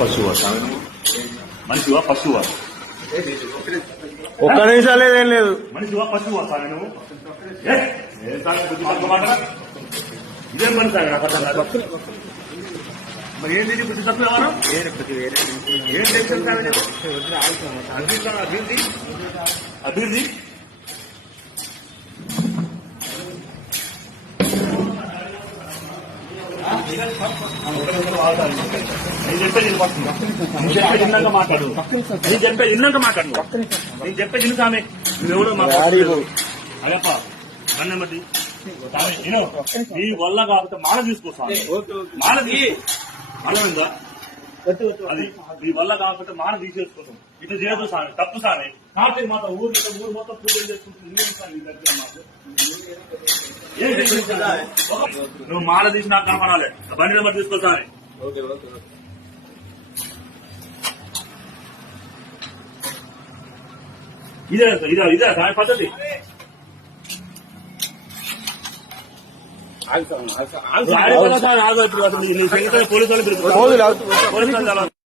పశువా? మనిషివా పశువా ఒక్క నిమిషం లేదేం లేదు మనిషివా పశువా స్వామి నువ్వు ఏ? ఏ? ఇదేం పని కాదు. మరి ఏంటి ఇది బుద్ధి తక్కువ వ్యవహారం? ఏం నీకు? అభివృద్ధి అభివృద్ధి నేను చెప్పేది మాట్లాడు. నేను చెప్పేది విన్నాక మాట్లాడు నేను చెప్పేది విను సామె నువ్వెవడో మాట్లాడు అదేప నీ వల్ల మాల తీసుకో మాల తీసుకో అది నీ వల్ల కాకపోతే మాల తీసేసుకోసం ఇట్లా చేయదు సామె తప్పు సామె కాకపోతే మాత్రం ఊరు ఊరు మొత్తం పూజలు చేసుకుంటుంది దగ్గర మాకు? నువ్వు మాల తీసి నాకు కనపడాలి. బండి నెంబర్ తీసుకో సామె ఇదే ఇదే ఇదే సామె పద్ధతి. పోలీసు వాళ్ళు